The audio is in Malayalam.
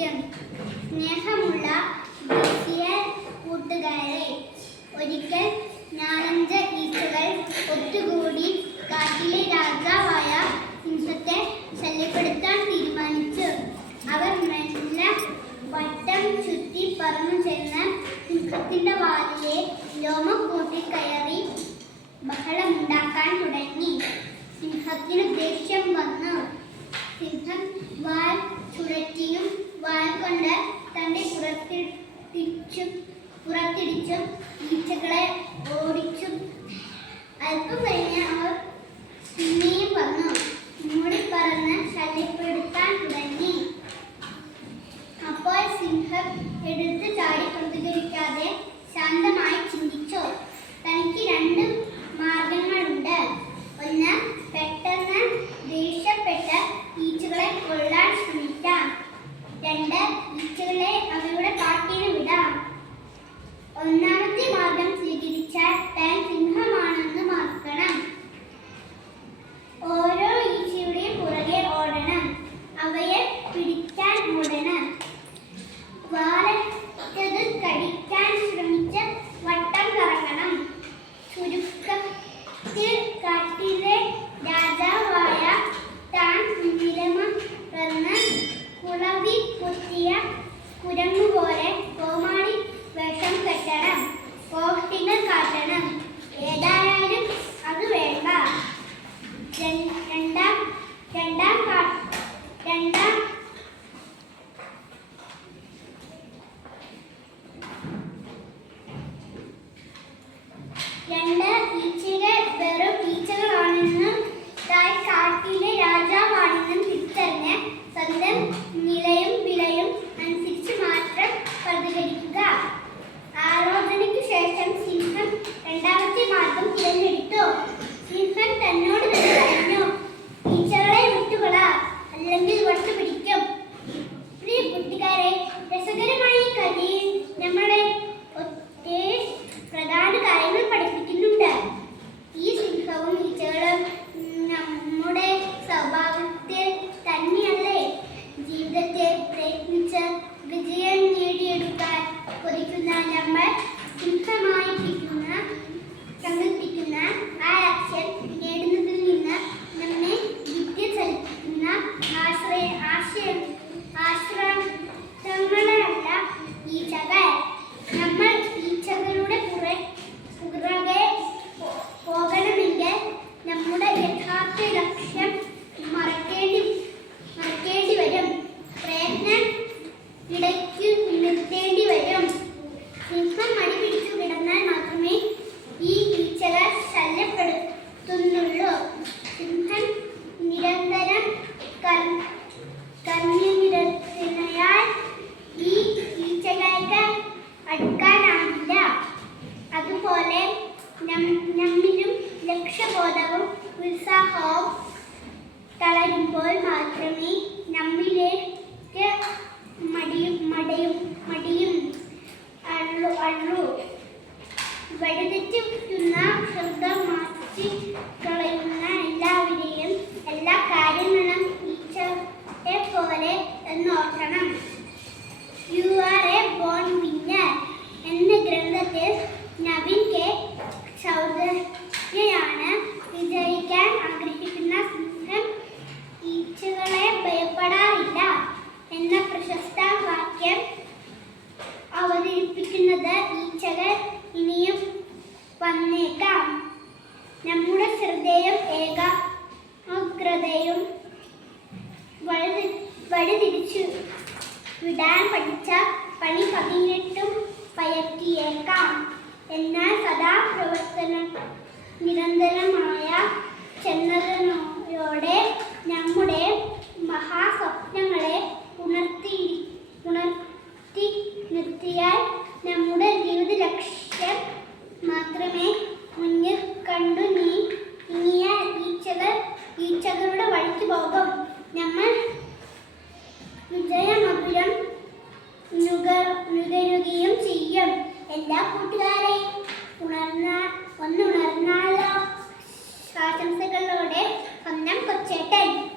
സ്നേഹമുള്ള ബ്രസീലിയൻ കൂട്ടുകാരെ ഒരിക്കൽ ഞാനഞ്ച ഈച്ചകൾ ഒത്തുകൂടി കാട്ടിലെ രാജാവായ സിംഹത്തെ ശല്യപ്പെടുത്താൻ തീരുമാനിച്ചു. അവർ മെല്ല വട്ടം ചുറ്റി പറന്നു ചെന്ന് സിംഹത്തിന്റെ വാലിലെ ലോമക്കൂട്ടിൽ കയറി ബഹളമുണ്ടാക്കാൻ തുടങ്ങി. സിംഹത്തിന് ദേഷ്യം വന്നു. യുദ്ധം എടുത്തു ചാടി പ്രതികരിക്കാതെ ശാന്തമായി ഉത്സാഹവും തളരുമ്പോൾ മാത്രമേ നമ്മിലേക്ക് മടിയും മടയും മടിയും അള്ളു അള്ളൂ. വഴിതെറ്റിക്കുന്ന ശബ്ദം മാറ്റി കളയുന്ന എല്ലാവരെയും എല്ലാ വഴി തിരിച്ചു വിടാൻ പഠിച്ച പണി പതിനെട്ടും പയറ്റിയേക്കാം. എല്ലാ കൂട്ടുകാരെയും ഉണർന്ന ഒന്നുണർന്നാലോ? ആശംസകളോടെ ഒന്നാം കൊച്ചേട്ടൻ.